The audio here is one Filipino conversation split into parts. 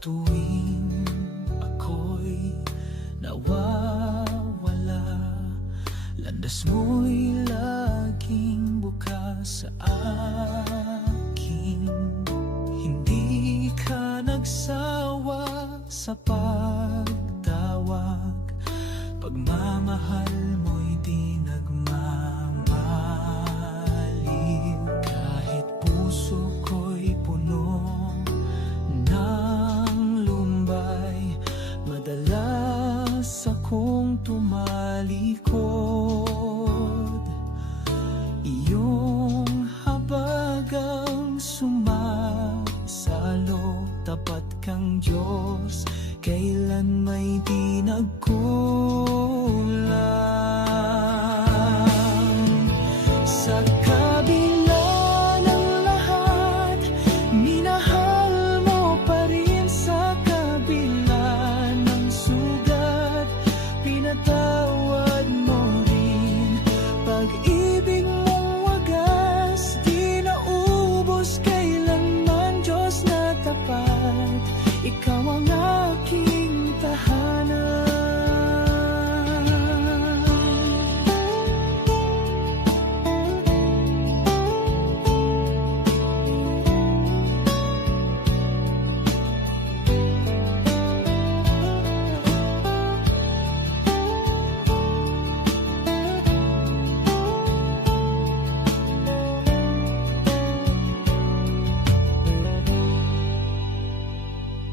tuwing ako'y nawawala, landas mo'y laging bukas sa akin. Hindi ka nagsawa sa pagtawag, pagmamahal mo'y di nagmamaliw. Kahit puso ko'y puno ng lumbay, madalas akong tumalikod. Iyong habagang sumasalo, tapat kang Diyos, kailan may di nagkulang. Sa kabila ng lahat, minahal mo pa rin. Sa kabila ng sugat, pinatawad mo rin. Pag-ibig mong wagas, di naubos kailanman. Diyos na tapat, ikaw ang aking tahanan.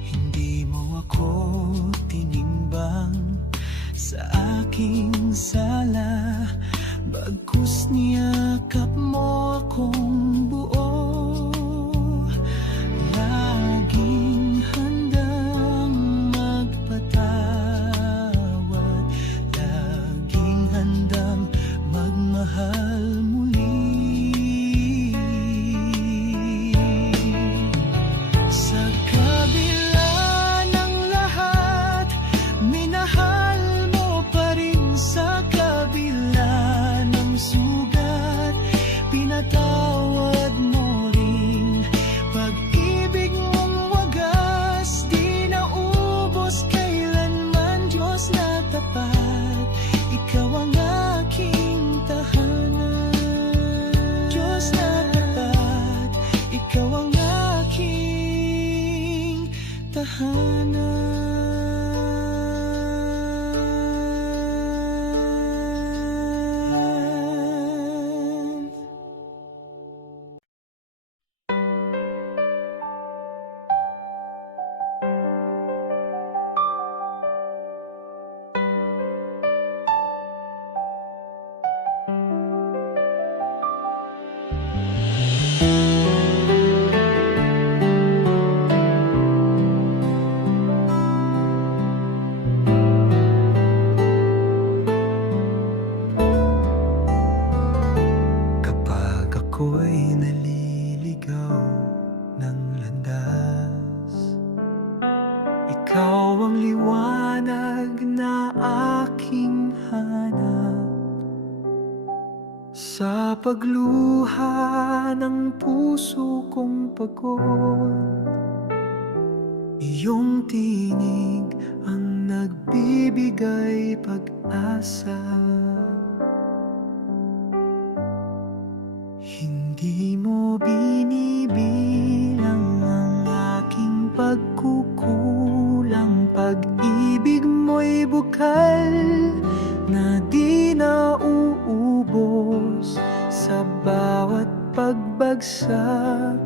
Hindi mo ako tinimbang sa aking sala, bagkus niyakap mo akong buo. Laging handang magpatawad, laging handang magmahal muli. Sa kabila ng lahat, minahal mo pa rin. Sa kabila ng sugat, pinatawad mo rin. Pag-ibig mong wagas, di naubos kailanman. Diyos na tapat, ikaw ang aking tahanan. Diyos na tapat, ikaw ang aking tahanan. Kapag ako'y naliligaw ng landas, ikaw ang liwanag na aking hanap. Sa pagluha ng puso kong pagod, iyong tinig ang nagbibigay pag-asa. Hindi mo binibilang ang aking pagkukulang. Pag-ibig mo'y bukal na di nauubos. Sa bawat pagbagsak,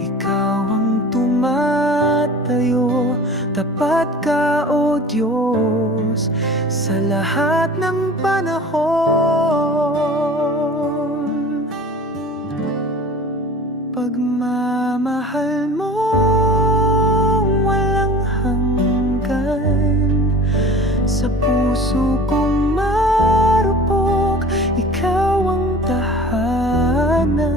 ikaw ang tumatayo. Tapat ka, O Diyos, sa lahat ng panahon. Pagmamahal mo walang hanggan, sa puso kong marupok, ikaw ang tahanan.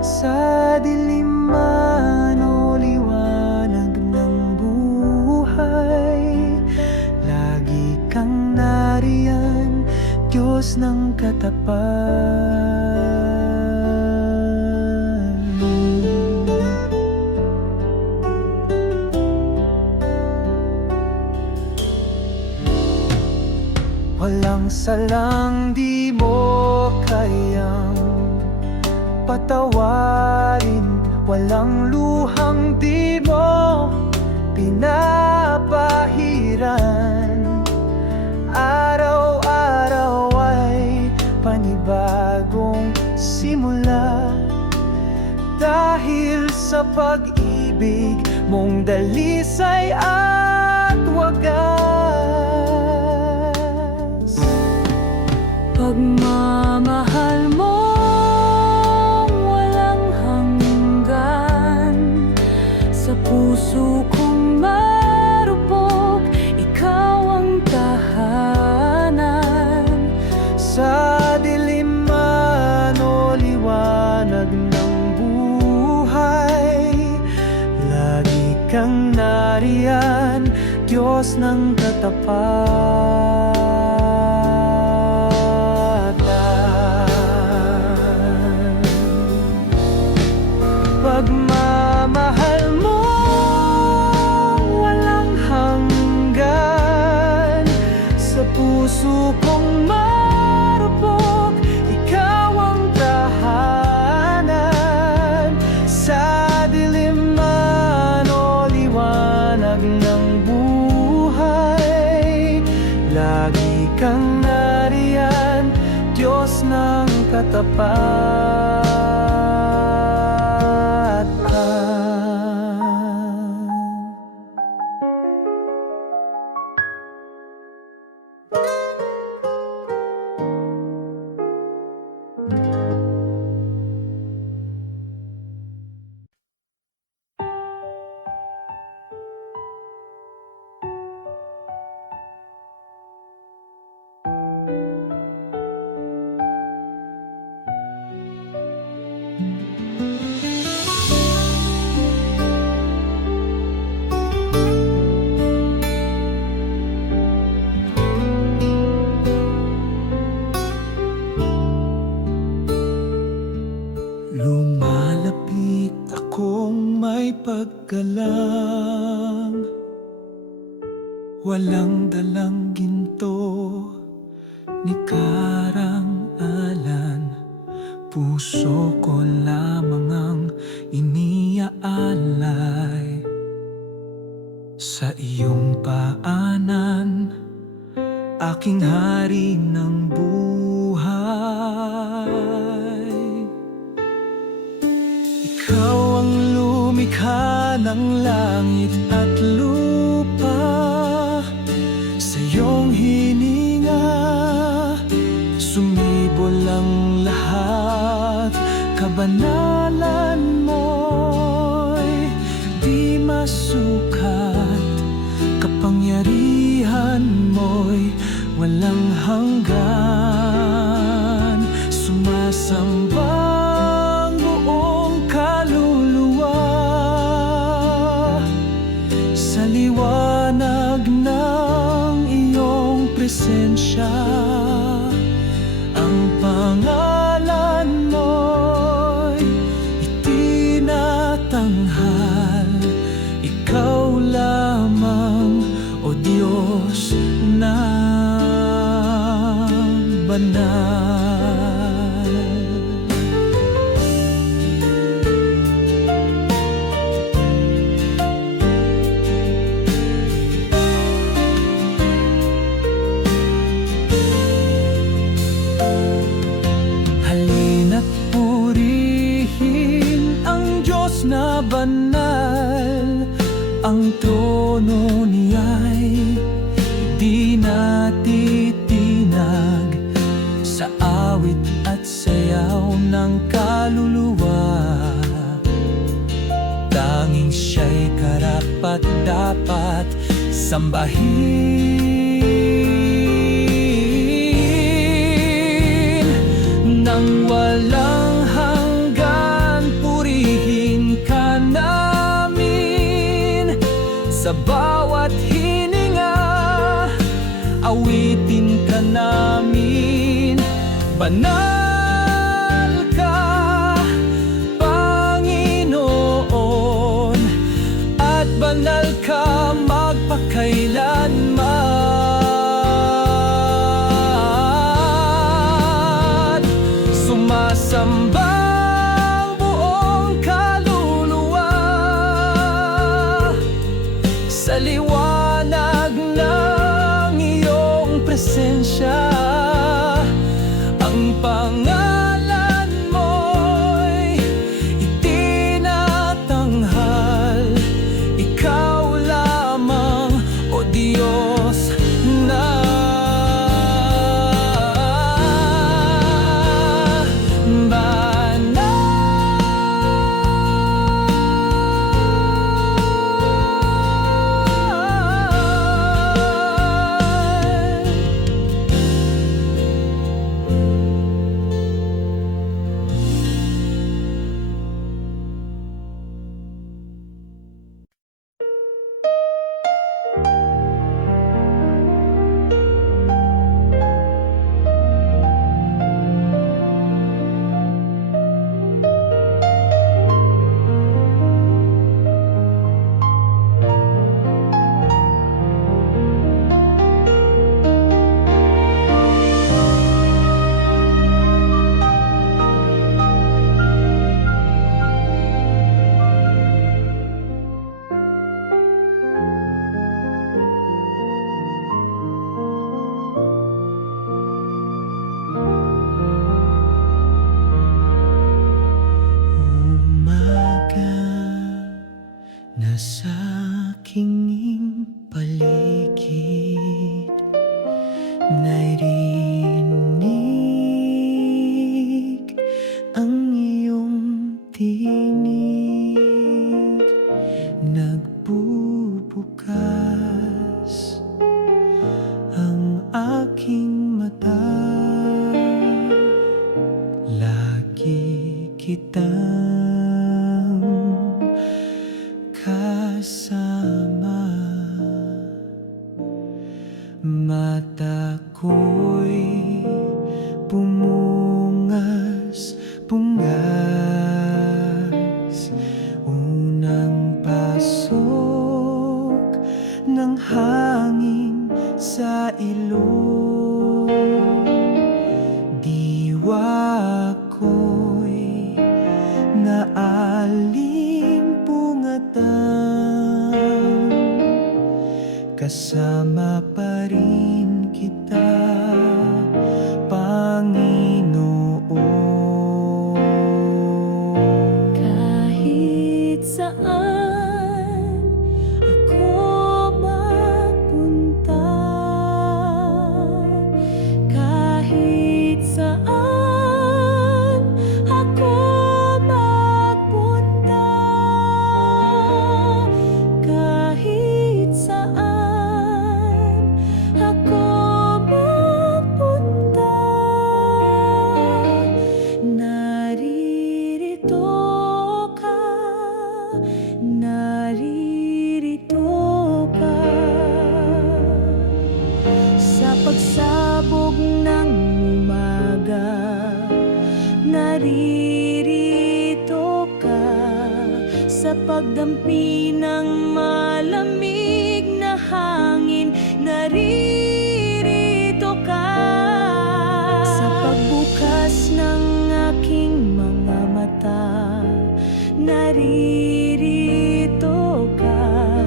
Sa dilim man o liwanag ng buhay, lagi kang nariyan, Diyos ng katapat. walang salang di mo kayang patawarin, walang luhang di mo pinapahiran. Araw-araw ay panibagong simula, dahil sa pag-ibig mong dalisay at wagas. Pagmamahal mo walang hanggan, sa puso kong marupok, ikaw ang tahanan. Sa dilim man o liwanag ng buhay, lagi kang nariyan, Diyos ng katapatan. Pagmamahal mo walang hanggan, sa puso kong marupok, ikaw ang tahanan. Sa dilim man o liwanag ng buhay, lagi kang nariyan, Diyos ng katapatan. Lumalapit akong may paggalang, walang dalang ginto ni karang-alan. Puso ko lamang ang iniaalay, sa iyong paanan, aking hari ng buhay. Ikaw ang lumikha ng langit at lupa, sa iyong hininga sumibol ang lahat. Kabanalan mo'y di masukat, kapangyarihan mo'y walang hanggan. Sumasamba ang buong kaluluwa sa liwanag ng iyong presensya. Ang pangalan mo'y itinatanghal, ikaw lamang, O Diyos na banal. Halina't purihin ang Diyos na banal, ang trono niya'y di natitinag, sa awit at sayaw ng kaluluwa. Tanging siya'y karapat-dapat sambahin. Nang walang hanggan, purihin ka namin, sa bawat hininga awitin ka namin. Banal ka, Panginoon, at banal ka magpakailanman. liwanag ng iyong presensya. Ang pangalan mo'y itinatanghal. Ikaw lamang, O Diyos, na nasa aking paligid, naririnig ang iyong tinig. Nagbubukas ang aking mata, lagi kitang kasama. Mata ko'y bungas, unang pasok ng hangin sa ilong. Diwa ko'y naalimpungatan, kasama pa rin kita, Panginoon. Kahit saan ako magpunta, kahit saan ako magpunta, kahit saan ako magpunta, naririto ka, naririto ka. Sa pagsabog ng umaga, naririto ka. Sa pagdampi ng malamig na hangin, naririto ka. Sa pagbukas ng aking mga mata, naririto ka.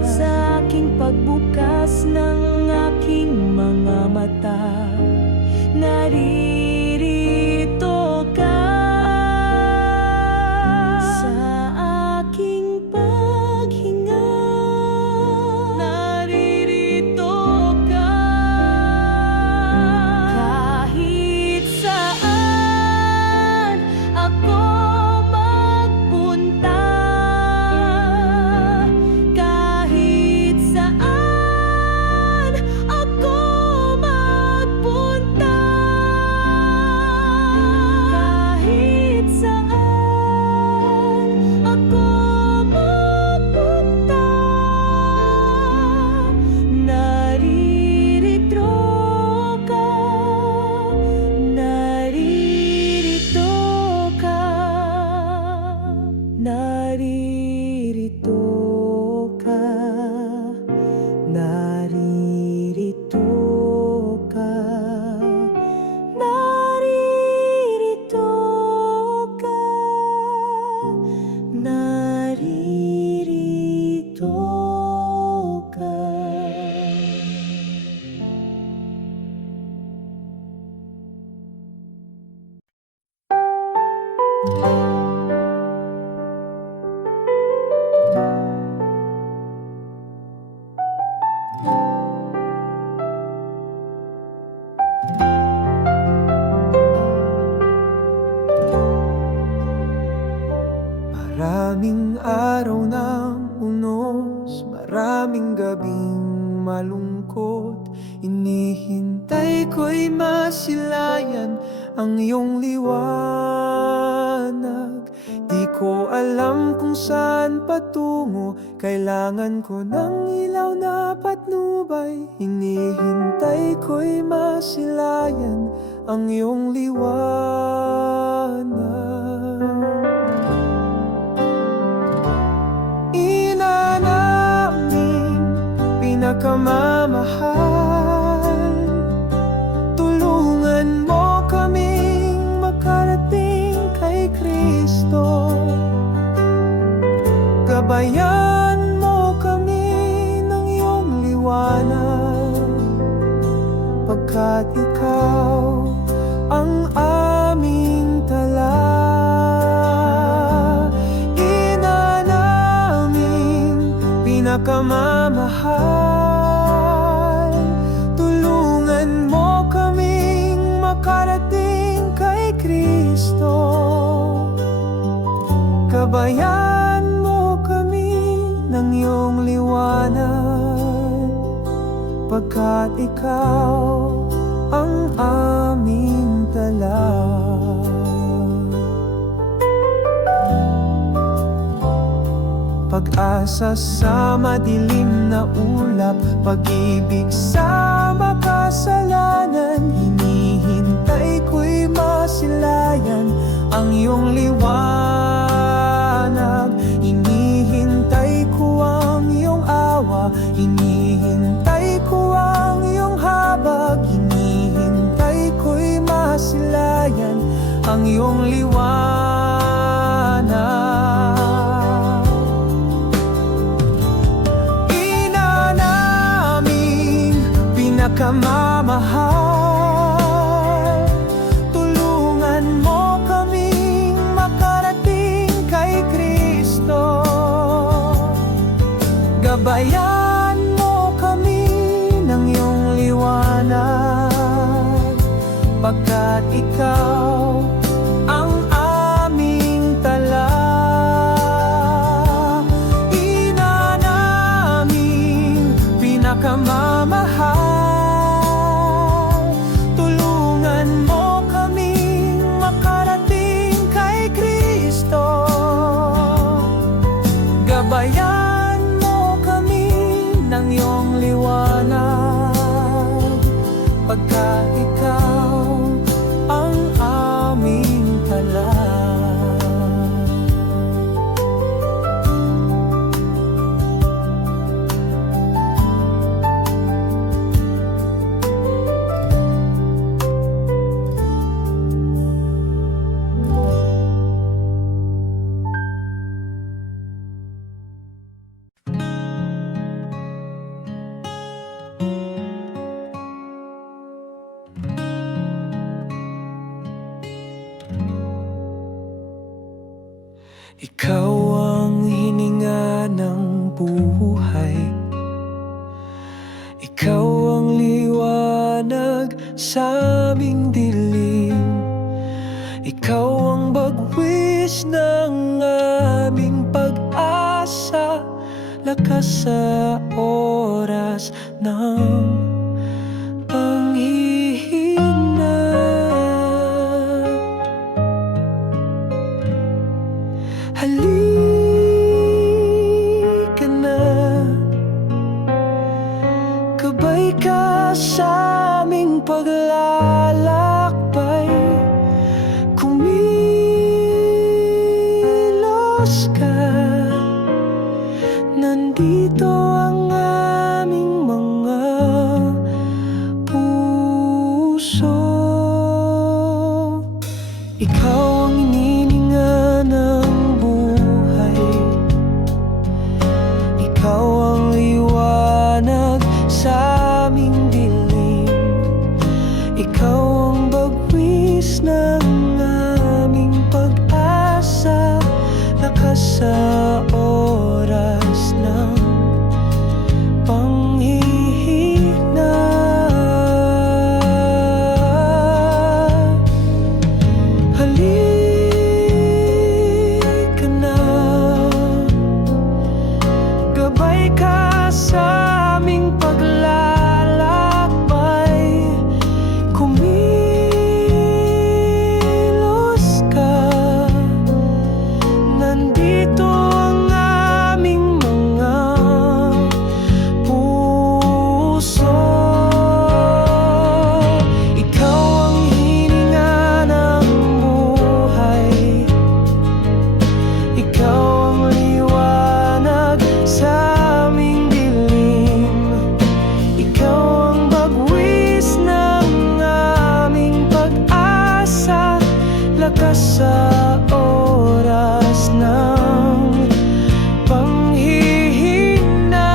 Sa aking pagbukas ng aking mga mata, naririto ka. Sa aking paghinga, naririto ka. Kahit saan ako magpunta, kahit saan ako magpunta, kahit saan ako magpunta, naririto ka, naririto ka, naririto ka, naririto ka, naririto ka, naririto ka. Maraming araw ng unos, maraming gabing malungkot. Inihintay ko'y masilayan ang iyong liwanag. Di ko alam kung saan patungo, kailangan ko ng ilaw na patnubay. Inihintay ko'y masilayan ang iyong liwanag. Ina naming pinakamamahal, tulungan mo kaming makarating kay Kristo. Gabayan mo kami ng iyong liwanag, pagkat ikaw ang aming tala. Ina naming pinakamamahal, tulungan mo kaming makarating kay Kristo. Gabayan mo kami ng iyong liwanag, pagkat ikaw ang aming tala. Pag-asa sa madilim na ulap, pag-ibig sa makasalanan. Hinihintay ko'y masilayan ang iyong liwanag. Hinihintay ko ang iyong awa, hinihintay ko ang iyong habag. Hinihintay ko'y masilayan ang iyong liwanag. Ina naming pinakamamahal, tulungan mo kaming makarating kay Kristo. Gabayan mo kami ng iyong liwanag, pagkat ikaw ang aming tala. Ina naming pinakamamahal, tulungan mo kaming makarating kay Kristo. Gabayan mo kami ng iyong liwanag, pagkat ikaw ang aming tala. Ikaw ang hininga ng buhay, ikaw ang liwanag sa aming dilim. Ikaw ang bagwis ng aming pag-asa, lakas sa oras ng panghihina. Halika na, gabay ka sa aming paglalakbay. Kumilos ka, nandito ang aming mga puso. Ikaw ang inininga ng buhay, ikaw ang liwanag sa aming dilim. Ikaw ang bagwis ng aming pag-asa, lakas sa oras ng panghihina. Halika na, ka sa oras ng panghihina.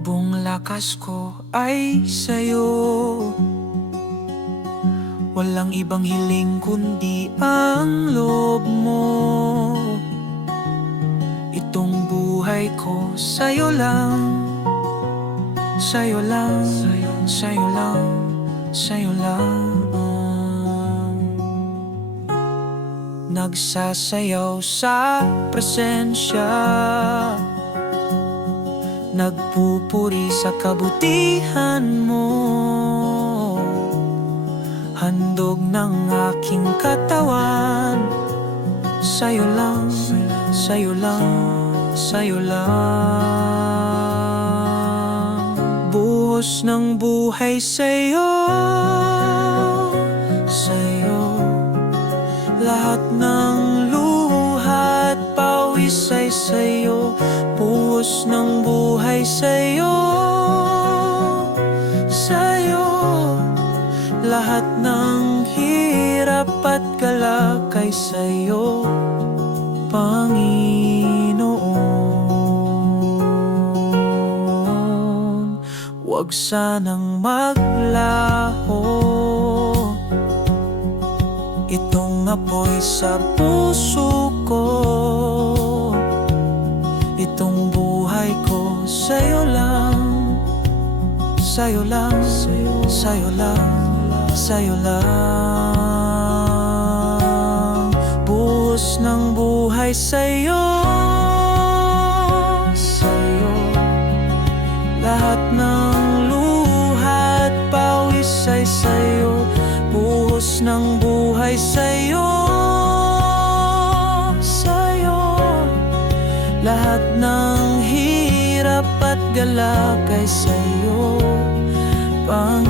Buong lakas ko ay sa'yo, walang ibang hiling kundi ang loob mo. Itong buhay ko sa'yo lang, sa'yo lang, sa'yo lang, sa'yo lang. Nagsasayaw sa presensya, nagpupuri sa kabutihan mo. Handog ng aking katawan, sa'yo lang, sa'yo lang, sa'yo lang. Buhos ng buhay sa'yo, sa'yo. Lahat ng luha at pawis ay sa'yo. Buhos ng buhay sa'yo, sa'yo. Lahat ng hirap at galak ay sa'yo, Panginoon. Huwag sanang maglaho itong apoy sa puso ko. Itong buhay ko sa'yo lang, sa'yo lang, sa'yo lang, sa'yo lang. Buhos ng buhay sa'yo, sa'yo. Lahat ng luha at pawis ay sa'yo. Buhos ng buhay sa'yo, sa'yo. Lahat ng hirap at galak ay sa'yo, Panginoon.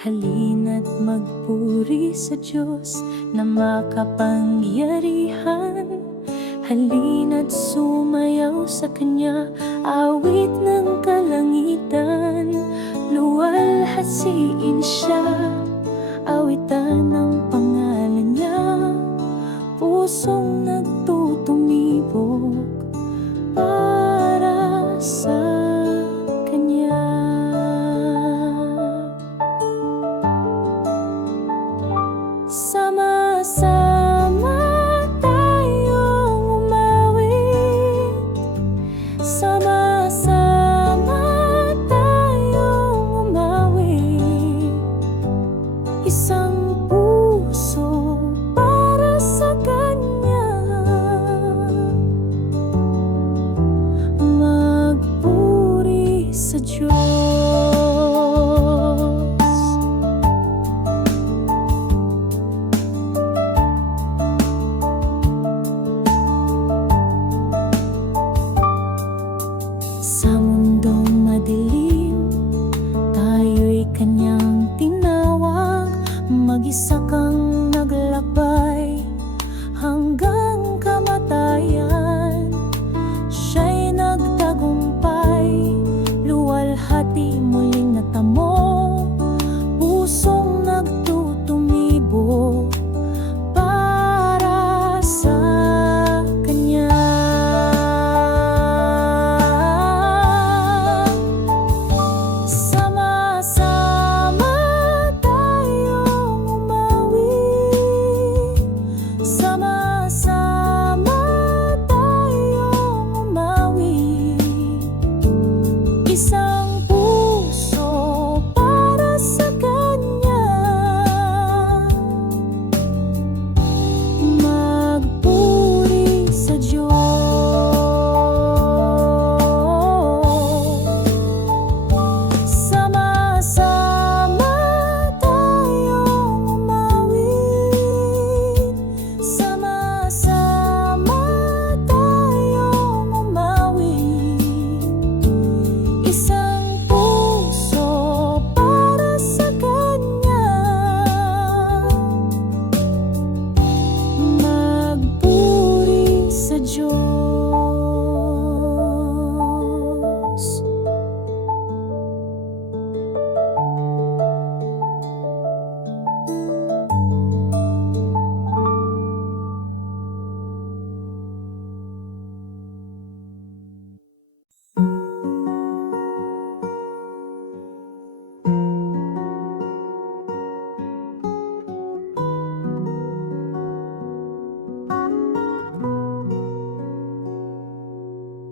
Halina't magpuri sa Diyos na makapangyarihan. Halina't sumayaw sa kanya, awit ng kalangitan. Luwalhasiin siya, awitan ng pangalan niya. Pusong nagtutumibok para sa kanya. Sama-sama tayong umawit, sama-sama tayong umawit. Isang puso para sa kanya, magpuri sa Diyos. Sa mundong madilim, tayo'y kanyang tinawag. Mag-isa kang naglakbay hanggang kamatayan. Siya'y nagtagumpay, luwalhati muling natamo. Pusong nagtutumibo para sa kanya. Sama-sama tayong umawit, sama-sama tayong umawit. Isang puso para sa kanya, magpuri sa Diyos. Sama-sama tayong umawit, sama-sama tayong umawit. Isang puso para sa kanya, magpuri sa Diyos.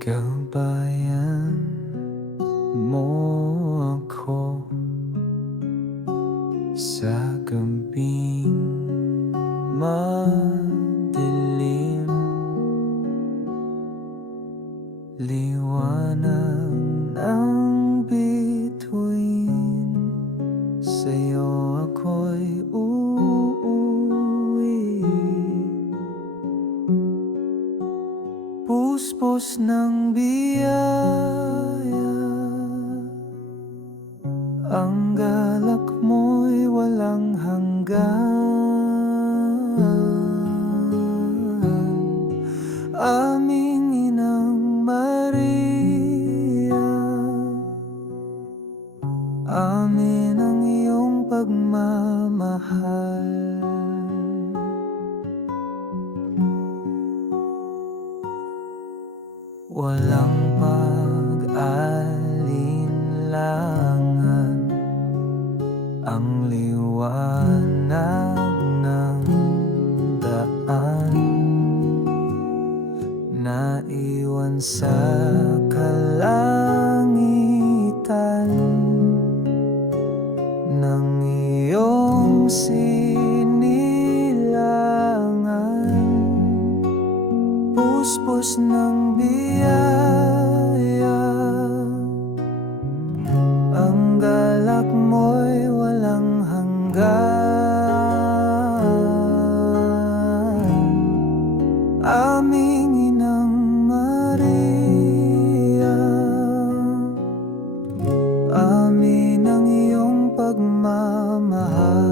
Gabayan mo ako sa gabing madilim. Liwanag ng bituin, sa'yo ako'y uuwi. Puspos ng biyaya, ang galak mo'y walang hanggan. Aming Inang Maria, amin ang iyong pagmamahal. Walang pag-alinlangan ang liwanag ng daan, naiwan sa kalangitan ng iyong sinilangan. Puspos ng biyaya, ang galak mo'y walang hanggan. Aming Inang Maria, amin ang iyong pagmamahal.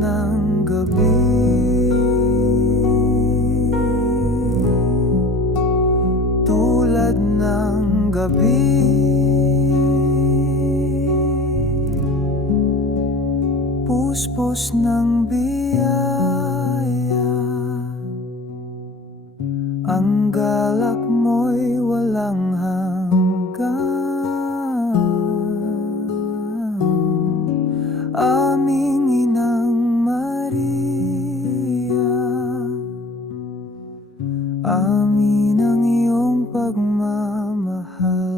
ng gabi, tulad ng gabi. Puspos ng biyaya, ang galak mo'y walang hanggan. Aming Inang Maria, amin ang iyong pagmamahal.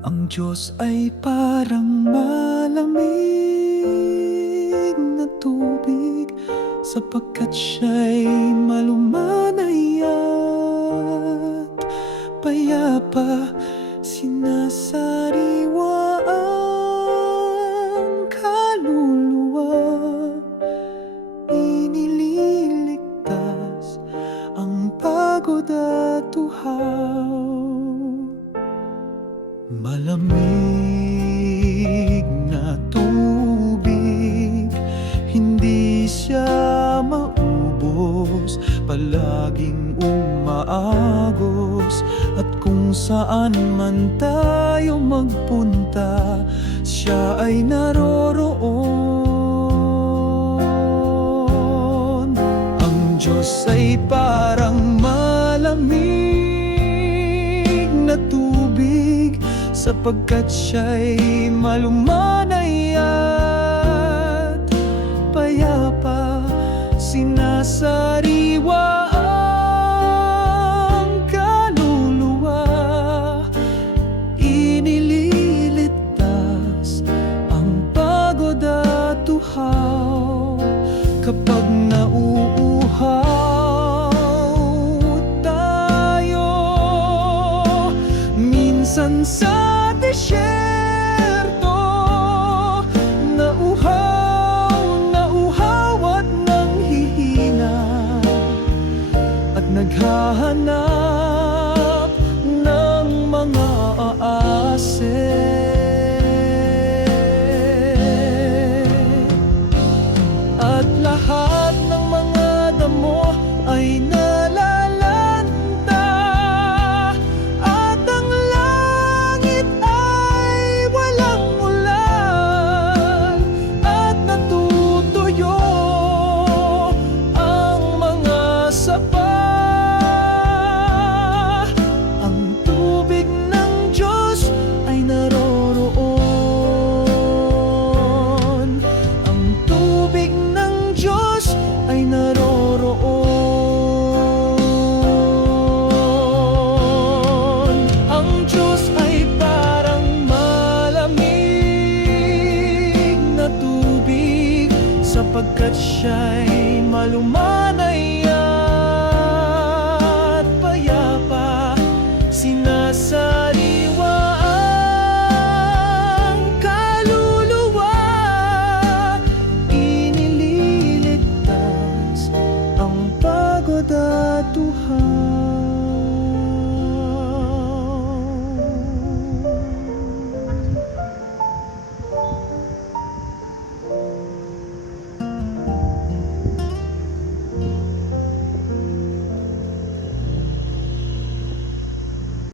Ang Diyos ay parang malamig na tubig, sapagkat siya'y malumanay at payapa. Sinasariwa ang kaluluwa, inililigtas ang pagod at uhaw. Malamig na tubig, hindi siya maubos, palaging umaagos. At kung saan man tayo magpunta, siya ay naroroon. Ang Diyos ay parang malamig na tubig, sapagkat siya'y malumanay at payapa. Sinasariwa ang kaluluwa, inililigtas ang pagod at uhaw. Kapag nauuhaw tayo minsan sa disyerto, nauhaw at nanghihina, at naghahanap ng mga aasin. At lahat ng mga damo ay nalalanta, at ang langit ay walang ulan, at natutuyo ang mga sapa. Ang tubig ng Diyos ay naroroon. Ang tubig ng Diyos ay naroroon. Ang Diyos ay parang malamig na tubig, sapagkat siya'y malumanay